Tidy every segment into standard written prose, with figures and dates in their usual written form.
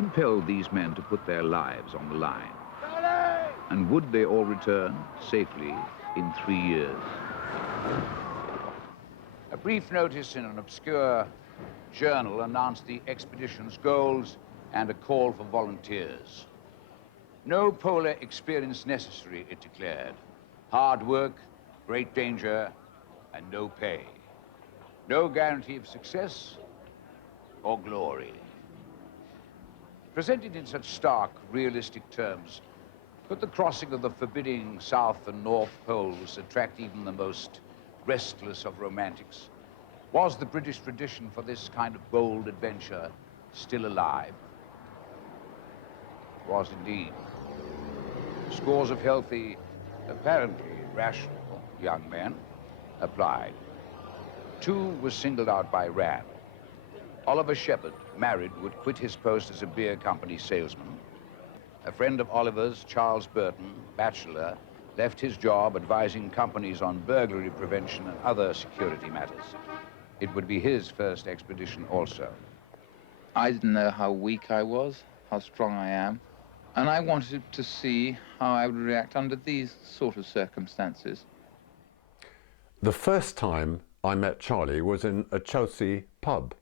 compelled these men to put their lives on the line? And would they all return safely in 3 years? A brief notice in an obscure journal announced the expedition's goals and a call for volunteers. No polar experience necessary, it declared. Hard work, great danger, and no pay. No guarantee of success or glory. Presented in such stark, realistic terms, could the crossing of the forbidding South and North Poles attract even the most restless of romantics? Was the British tradition for this kind of bold adventure still alive? It was indeed. Scores of healthy, apparently rational young men applied. 2 were singled out by Rann. Oliver Shepherd, married, would quit his post as a beer company salesman. A friend of Oliver's, Charles Burton, bachelor, left his job advising companies on burglary prevention and other security matters. It would be his first expedition also. I didn't know how weak I was, how strong I am, and I wanted to see how I would react under these sort of circumstances. The first time I met Charlie was in a Chelsea pub,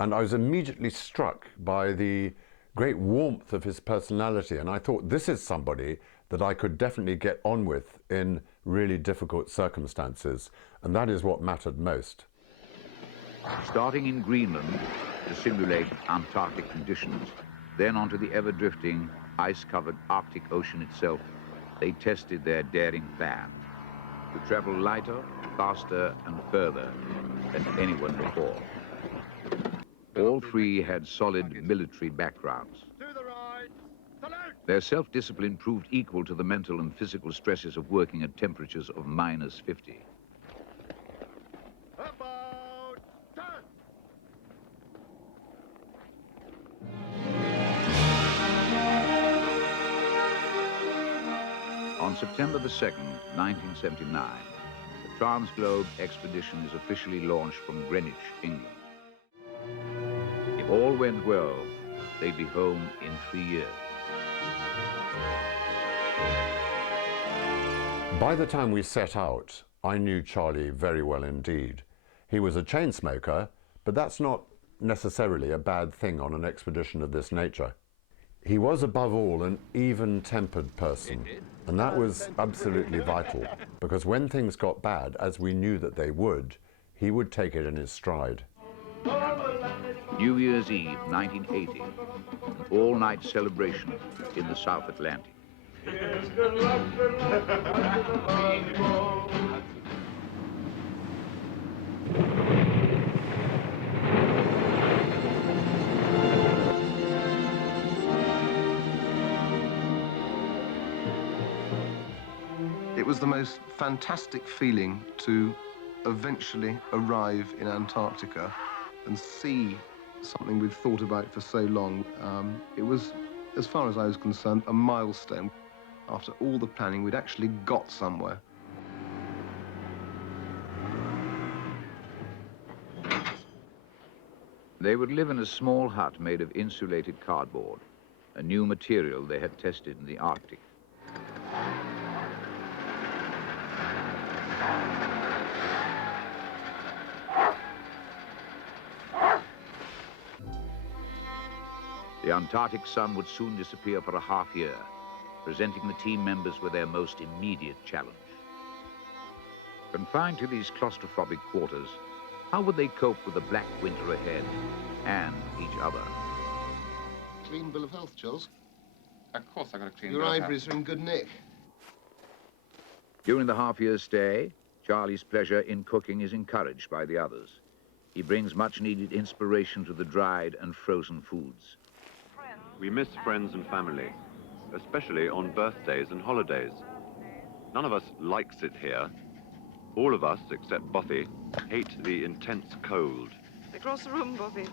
and I was immediately struck by the great warmth of his personality, and I thought, this is somebody that I could definitely get on with in really difficult circumstances, and that is what mattered most. Starting in Greenland to simulate Antarctic conditions, then onto the ever-drifting, ice-covered Arctic Ocean itself, they tested their daring plan to travel lighter, faster, and further than anyone before. All 3 had solid military backgrounds. Their self-discipline proved equal to the mental and physical stresses of working at temperatures of -50. On September the 2nd, 1979, the Transglobe expedition is officially launched from Greenwich, England. If all went well, they'd be home in 3 years. By the time we set out, I knew Charlie very well indeed. He was a chain smoker, but that's not necessarily a bad thing on an expedition of this nature. He was above all an even-tempered person, and that was absolutely vital, because when things got bad, as we knew that they would, he would take it in his stride. New Year's Eve, 1980, an all-night celebration in the South Atlantic. Yes, good luck, good luck. It was the most fantastic feeling to eventually arrive in Antarctica and see something we'd thought about for so long. It was, as far as I was concerned, a milestone. After all the planning, we'd actually got somewhere. They would live in a small hut made of insulated cardboard, a new material they had tested in the Arctic. The Antarctic sun would soon disappear for a half year, presenting the team members with their most immediate challenge. Confined to these claustrophobic quarters, how would they cope with the black winter ahead and each other? Clean bill of health, Charles. Of course I got a clean Your bill of health. ivories are in good nick. During the half-year's stay, Charlie's pleasure in cooking is encouraged by the others. He brings much-needed inspiration to the dried and frozen foods. We miss friends and family, especially on birthdays and holidays. None of us likes it here. All of us, except Buffy, hate the intense cold. Across the room, Buffy.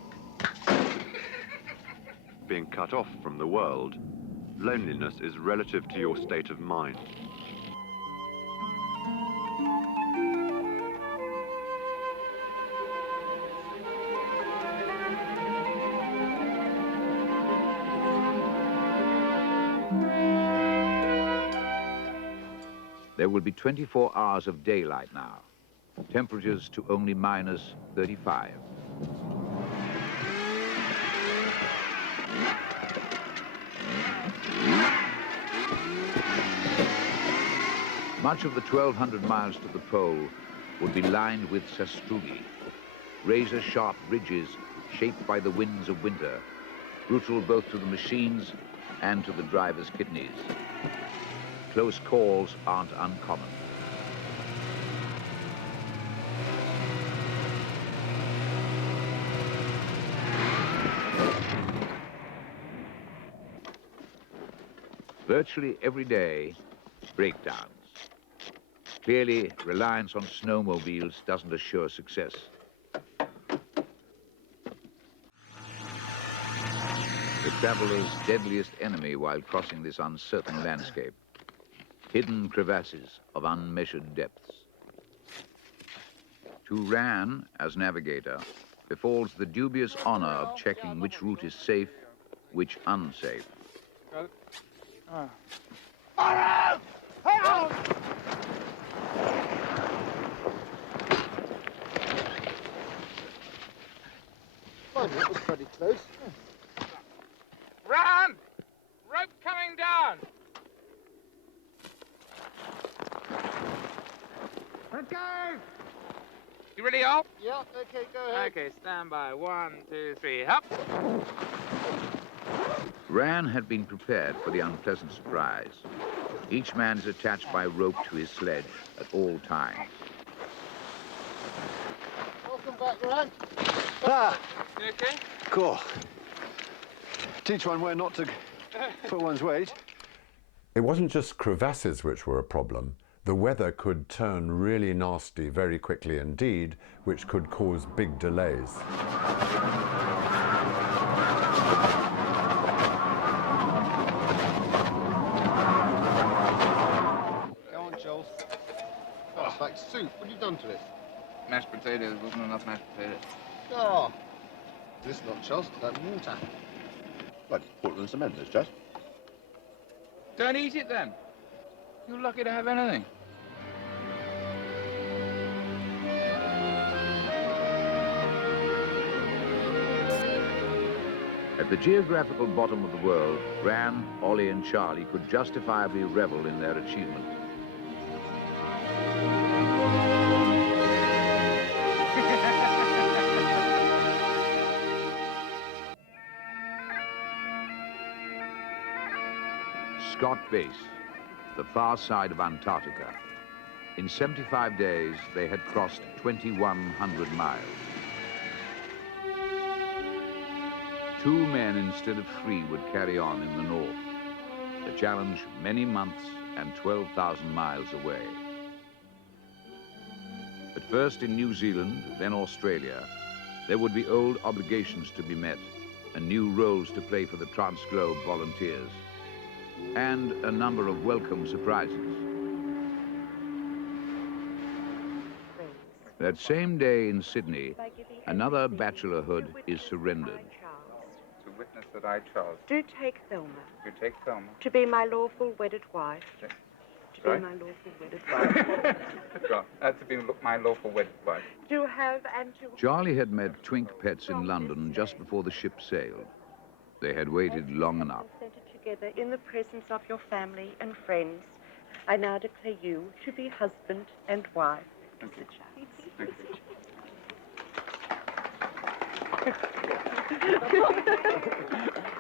Being cut off from the world, loneliness is relative to your state of mind. There will be 24 hours of daylight now. Temperatures to only -35. Much of the 1,200 miles to the pole would be lined with sastrugi, razor-sharp bridges shaped by the winds of winter, brutal both to the machines and to the driver's kidneys. Close calls aren't uncommon. Virtually every day, breakdowns. Clearly, reliance on snowmobiles doesn't assure success. The traveler's deadliest enemy while crossing this uncertain landscape. Hidden crevasses of unmeasured depths. To Ran, as navigator, befalls the dubious honor of checking which route is safe, which unsafe. That was pretty close. Ran! Rope coming down! Okay. You ready, off? Yeah, okay, go ahead. Okay, stand by. 1, 2, 3, hop! Ran had been prepared for the unpleasant surprise. Each man is attached by rope to his sledge at all times. Welcome back, Ran. Ah, You okay? cool. Teach one where not to put one's weight. It wasn't just crevasses which were a problem. The weather could turn really nasty very quickly indeed, which could cause big delays. Go on, Charles. Oh, it's like soup. What have you done to it? Mashed potatoes. Wasn't enough mashed potatoes. Oh. This not, Charles. That water. Well, Portland cement, this just. Don't eat it then. You're lucky to have anything. At the geographical bottom of the world, Ran, Ollie and Charlie could justifiably revel in their achievement. Scott Base, the far side of Antarctica. In 75 days, they had crossed 2,100 miles. 2 men instead of 3 would carry on in the north. The challenge many months and 12,000 miles away. At first in New Zealand, then Australia, there would be old obligations to be met and new roles to play for the Transglobe volunteers, and a number of welcome surprises. That same day in Sydney, another bachelorhood is surrendered. To witness that I, Charles, do take Thelma you take Thelma. to be my lawful wedded wife. To Sorry? be my lawful wedded wife. Well, to be my lawful wedded wife. To have and to... Charlie had met twink pets in London just before the ship sailed. They had waited long enough. Consented together in the presence of your family and friends, I now declare you to be husband and wife. Thank you. Thank Thank you.